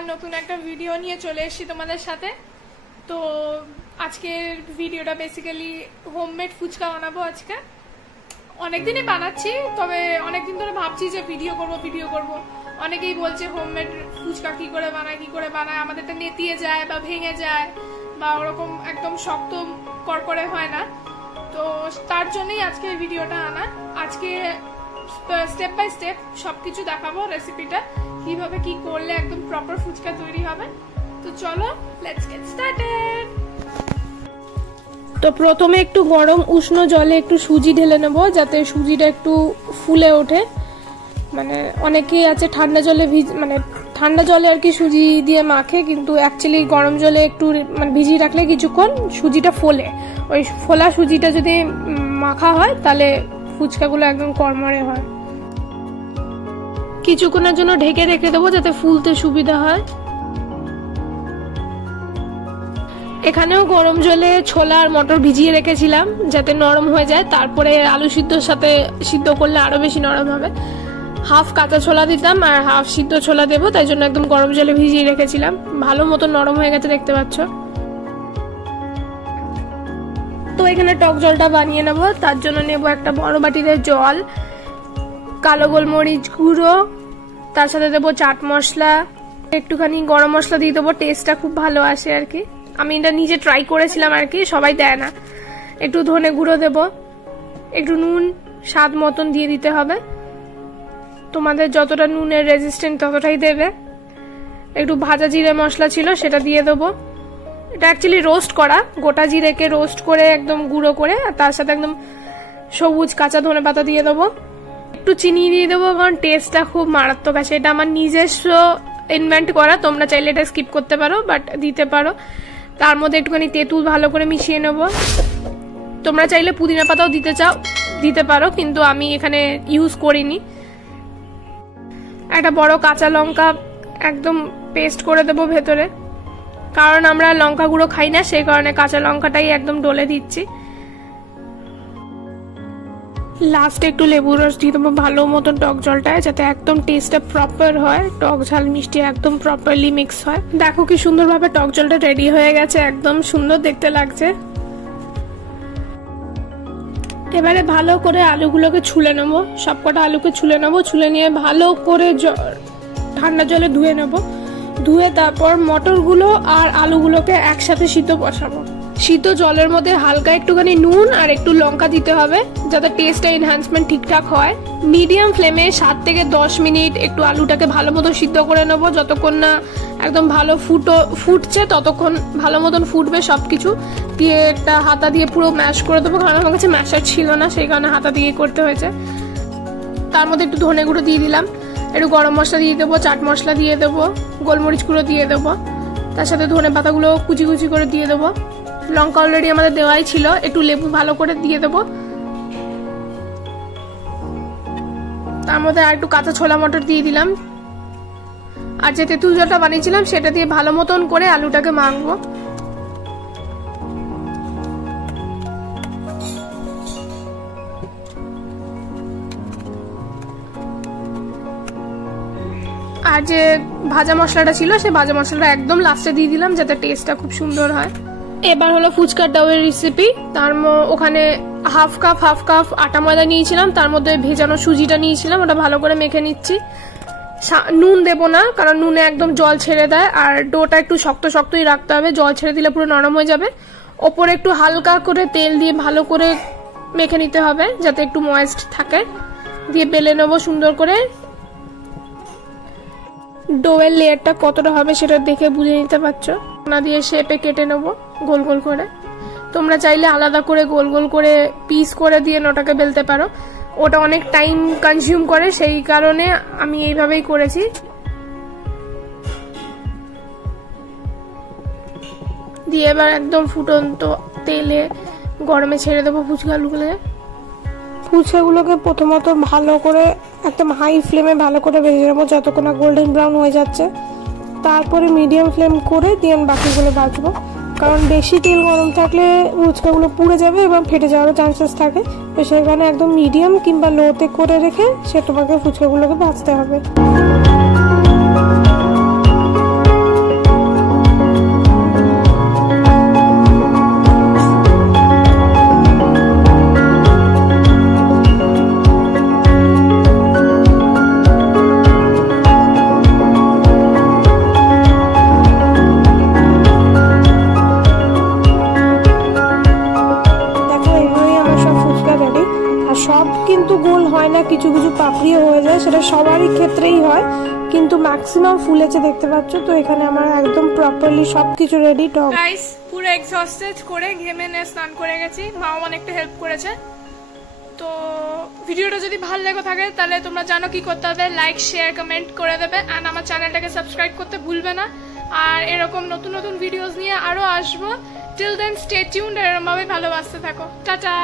আবার নতুন একটা ভিডিও নিয়ে চলে এসেছি তোমাদের সাথে। তো আজকের ভিডিওটা বেসিক্যালি হোমমেড ফুচকা বানাবো। আজকে অনেকদিনই বানাচ্ছি, তবে অনেকদিন ধরে ভাবছি যে ভিডিও করব। অনেকেই বলছে হোমমেড ফুচকা কি করে বানায়, আমাদেরটা নেতিয়ে যায় বা ভেঙে যায় বা ওরকম একদম শক্ত করকরে হয় না। তো তার জন্যই আজকে ভিডিওটা আনা। আজকে স্টেপ বাই স্টেপ সবকিছু দেখাবো, রেসিপিটা কিভাবে কি করলে একদম প্রপার ফুচকা তৈরি হবে। তো চলো লেটস গেট স্টার্টেড। তো প্রথমে একটু গরম উষ্ণ জলে একটু সুজি ঢেলে নেব, যাতে সুজিটা একটু ফুলে ওঠে। মানে অনেকেই আছে ঠান্ডা জলে ঠান্ডা জলে আর কি সুজি দিয়ে মাখে, কিন্তু অ্যাকচুয়ালি গরম জলে একটু ভিজিয়ে রাখলে কিছুক্ষণ সুজিটা ফোলে। ওই ফোলা সুজিটা যদি মাখা হয় তাহলে ফুচকাগুলো একদম কড়মড়ে হয়। কিছুক্ষণের জন্য ঢেকে রেখে দেবো যাতে ফুলতে সুবিধা হয়। এখানেও গরম জলে ছোলা আর মটর ভিজিয়ে রেখেছিলাম যাতে নরম হয়ে যায়, তারপরে আলু সিদ্ধর সাথে সিদ্ধ করলে আরো বেশি নরম হবে। হাফ কাঁচা ছোলা দিতাম আর হাফ সিদ্ধ ছোলা দেবো, তাই জন্য একদম গরম জলে ভিজিয়ে রেখেছিলাম। ভালো মতো নরম হয়ে গেছে, দেখতে পাচ্ছ। তো এখানে টক জলটা বানিয়ে নেবো। তার জন্য নেবো একটা বড় বাটিতে জল, কালো গোলমরিচ গুঁড়ো, তার সাথে দেবো চাট মশলা, একটুখানি গরম মশলা দিয়ে দেবো, টেস্টটা খুব ভালো আসে আর কি। আমি এটা নিজে ট্রাই করেছিলাম আর কি, সবাই দেয় না। একটু ধনে গুঁড়ো দেবো, একটু নুন স্বাদ মতন দিয়ে দিতে হবে। তোমাদের যতটা নুনের রেজিস্ট্যান্ট ততটাই দেবে। একটু ভাজা জিরে মশলা ছিল সেটা দিয়ে দেবো। এটা অ্যাকচুয়ালি রোস্ট করা, গোটা জিরেকে রোস্ট করে একদম গুঁড়ো করে, আর তার সাথে একদম সবুজ কাঁচা ধনে পাতা দিয়ে দেবো। একটু চিনি দিয়ে দেবো, কারণ টেস্টটা খুব মারাত্মক আছে। এটা আমার নিজস্ব ইনভেন্ট করা, তোমরা চাইলে এটা স্কিপ করতে পারো, বাট দিতে পারো। তার মধ্যে একটুখানি তেঁতুল ভালো করে মিশিয়ে নেব। তোমরা চাইলে পুদিনা পাতাও দিতে পারো, কিন্তু আমি এখানে ইউজ করিনি। একটা বড় কাঁচা লঙ্কা একদম পেস্ট করে দেবো ভেতরে, কারণ আমরা লঙ্কা গুঁড়ো খাই না, সেই কারণে কাঁচা লঙ্কাটাই একদম ডলে দিচ্ছি। লাস্টে একটু লেবুর রস দিয়ে দেবো ভালো মতন টক জলটায়, যাতে একদম টেস্টটা প্রপার হয়, টক ঝাল মিষ্টি একদম প্রপারলি মিক্স হয়। দেখো কি সুন্দরভাবে টক জলটা রেডি হয়ে গেছে, একদম সুন্দর দেখতে লাগছে। এবারে ভালো করে আলুগুলোকে ছুলে নেবো, সবকটা আলুকে ছুলে নেবো। ছুলে নিয়ে ভালো করে ঠান্ডা জলে ধুয়ে নেবো। ধুয়ে তারপর মটরগুলো আর আলুগুলোকে একসাথে সিদ্ধ বসাবো। সিদ্ধ জলের মধ্যে হালকা একটুখানি নুন আর একটু লঙ্কা দিতে হবে, যাতে টেস্ট এনহ্যান্সমেন্ট ঠিকঠাক হয়। মিডিয়াম ফ্লেমে 7 থেকে 10 মিনিট একটু আলুটাকে ভালো মতো সিদ্ধ করে নেবো। যতক্ষণ না একদম ভালো ফুটছে ততক্ষণ ভালো মতন ফুটবে সবকিছু দিয়ে। একটা হাতা দিয়ে পুরো ম্যাশ করে দেবো, কারণ আমার কাছে ম্যাশার ছিল না, সেই কারণে হাতা দিয়ে করতে হয়েছে। তার মধ্যে একটু ধনে গুঁড়ো দিয়ে দিলাম, একটু গরম মশলা দিয়ে দেবো, চাট মশলা দিয়ে দেবো, গোলমরিচ গুঁড়ো দিয়ে দেবো, তার সাথে ধনে পাতাগুলো কুচি কুচি করে দিয়ে দেবো। লঙ্কা অলরেডি আমাদের দেওয়াই ছিল, একটু লেবু ভালো করে দিয়ে দেবো। তার মধ্যে আর একটু কাঁচা ছোলা মটর দিয়ে দিলাম, আর যে তেঁতুল জলটা বানিয়েছিলাম সেটা দিয়ে ভালো মতন করে আলুটাকে মাখবো। আর যে ভাজা মশলাটা ছিল সেই ভাজা মশলাটা একদম লাস্টে দিয়ে দিলাম, যাতে টেস্টটা খুব সুন্দর হয়। এবার হলো ফুচকার ডাউয়ের রেসিপি। ওখানে হাফ কাপ আটা ময়দা নিয়েছিলাম, তার মধ্যে ভেজানো সুজিটা নিয়েছিলাম, ওটা ভালো করে মেখে নিচ্ছি। নুন দেবো না, কারণ নুনে একদম জল ছেড়ে দেয়, আর ডোটা একটু শক্ত শক্তই রাখতে হবে, জল ছেড়ে দিলে পুরো নরম হয়ে যাবে। ওপরে একটু হালকা করে তেল দিয়ে ভালো করে মেখে নিতে হবে, যাতে একটু ময়েস্ট থাকে। দিয়ে বেলে নেবো সুন্দর করে। ডোয়ের লেয়ারটা কতটা হবে সেটা দেখে বুঝে নিতে পারছো। না দিয়ে শেপে কেটে নেবো গোল গোল করে। তোমরা চাইলে আলাদা করে গোল গোল করে পিস করে দিয়ে ওটাকে বেলতে পারো, ওটা অনেক টাইম কনজিউম করে, সেই কারণে আমি এইভাবেই করেছি। দিয়ে এবার একদম ফুটন্ত তেলে গরমে ছেড়ে দেবো ফুচকাগুলোকে প্রথমত ভালো করে একদম হাই ফ্লেমে ভালো করে ভেজে নেবো, যতক্ষণ না গোল্ডেন ব্রাউন হয়ে যাচ্ছে। তারপরে মিডিয়াম ফ্লেম করে দিয়ে বাকিগুলো ভাজবো, কারণ বেশি তেল গরম থাকলে ফুচকাগুলো পুড়ে যাবে এবং ফেটে যাওয়ারও চান্সেস থাকে। তো সেখানে একদম মিডিয়াম কিংবা লোতে করে রেখে তোমাকে ফুচকাগুলোকে ভাজতে হবে। না কিছু কিছু পাপড়িও হয়ে যায়, সেটা সবারই ক্ষেত্রেই হয়, কিন্তু ম্যাক্সিমাম ফুলেছে দেখতে পাচ্ছ। তো এখানে আমার একদম প্রপারলি সবকিছু রেডি। গাইস পুরো এক্সস্টেড করে ঘেমে নিয়ে স্নান করে গেছি, মাও অনেকটা হেল্প করেছে। তো ভিডিওটা যদি ভালো লেগে থাকে তাহলে তোমরা জানো কি করতে হবে, লাইক শেয়ার কমেন্ট করে দেবে, অ্যান্ড আমার চ্যানেলটাকে সাবস্ক্রাইব করতে ভুলবে না। আর এরকম নতুন নতুন ভিডিওস নিয়ে আরো আসবো। টিল দেন স্টে টিউনড, এরকম ভাবে ভালোবাসতে থাকো। টাটা।